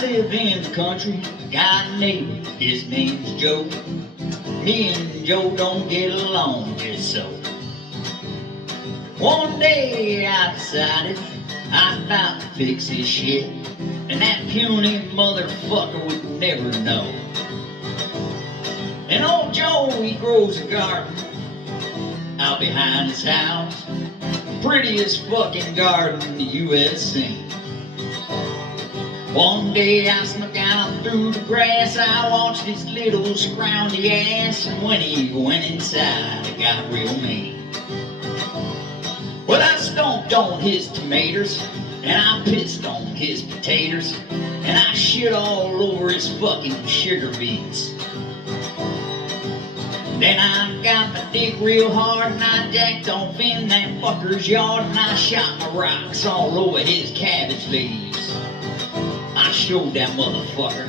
live in the country, got a neighbor, his name's Joe. Me and Joe don't get along just so. One day I decided I'd about to fix his shit, and that puny motherfucker would never know. And old Joe, he grows a garden out behind his house. Prettiest fucking garden you ever seen. One day I snuck out through the grass, I watched his little scroungy ass, and when he went inside, it got real mean. Well, I stomped on his tomatoes, and I pissed on his potatoes, and I shit all over his fucking sugar beets. Then I got my dick real hard, and I jacked off in that fucker's yard, and I shot my rocks all over his cabbage leaves. I showed that motherfucker.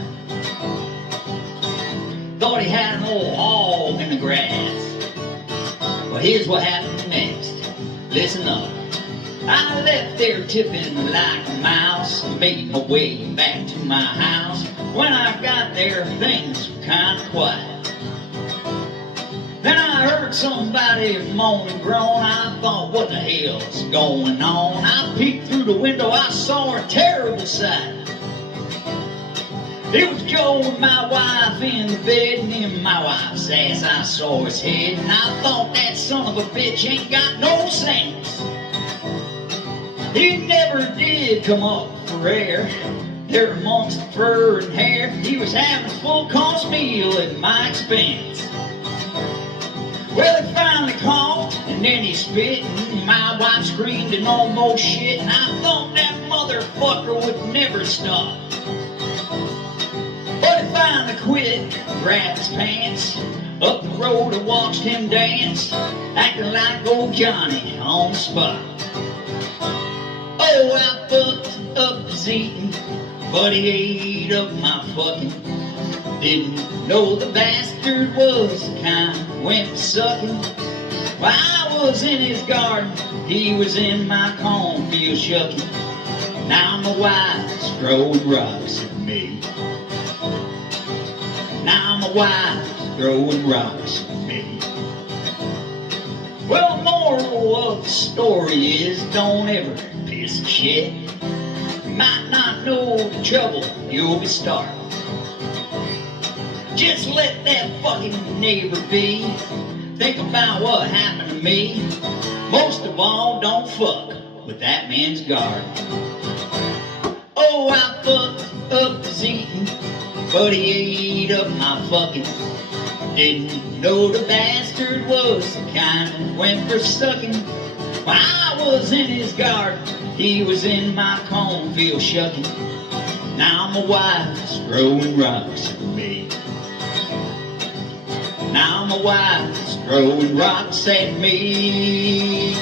Thought he had an old hog in the grass. Well, here's what happened next. Listen up. I left there tipping like a mouse, and made my way back to my house. When I got there, things were kind of quiet. Then I heard somebody moan and groan. I thought, what the hell's going on? I peeked through the window, I saw a terrible sight. It was Joe and my wife in the bed, and in my wife's ass I saw his head. And I thought, that son of a bitch ain't got no sense. He never did come up for air. There amongst the fur and hair, he was having a full course meal at my expense. Well, he finally coughed, and then he spit, and my wife screamed and almost shit, and I thought that motherfucker would never stop. But he finally quit, grabbed his pants. Up the road I watched him dance, acting like old Johnny on the spot. Oh, I fucked up his eating, but he ate up my fucking. Didn't know the bastard was the kind that went for sucking. While I was in his garden, he was in my cornfield shucking. Now my wife's throwing rocks at me. Now my wife's throwing rocks at me. Well, the moral of the story is, don't ever piss of shit. You might not know the trouble you'll be starting. Just let that fucking neighbor be. Think about what happened to me. Most of all, don't fuck with that man's garden. Oh, I fucked up his eating, but he ate up my fucking. Didn't know the bastard was the kind that went for sucking. While I was in his garden, he was in my cornfield shucking. Now my wife's throwing rocks at me. Now my wife's throwing rocks at me.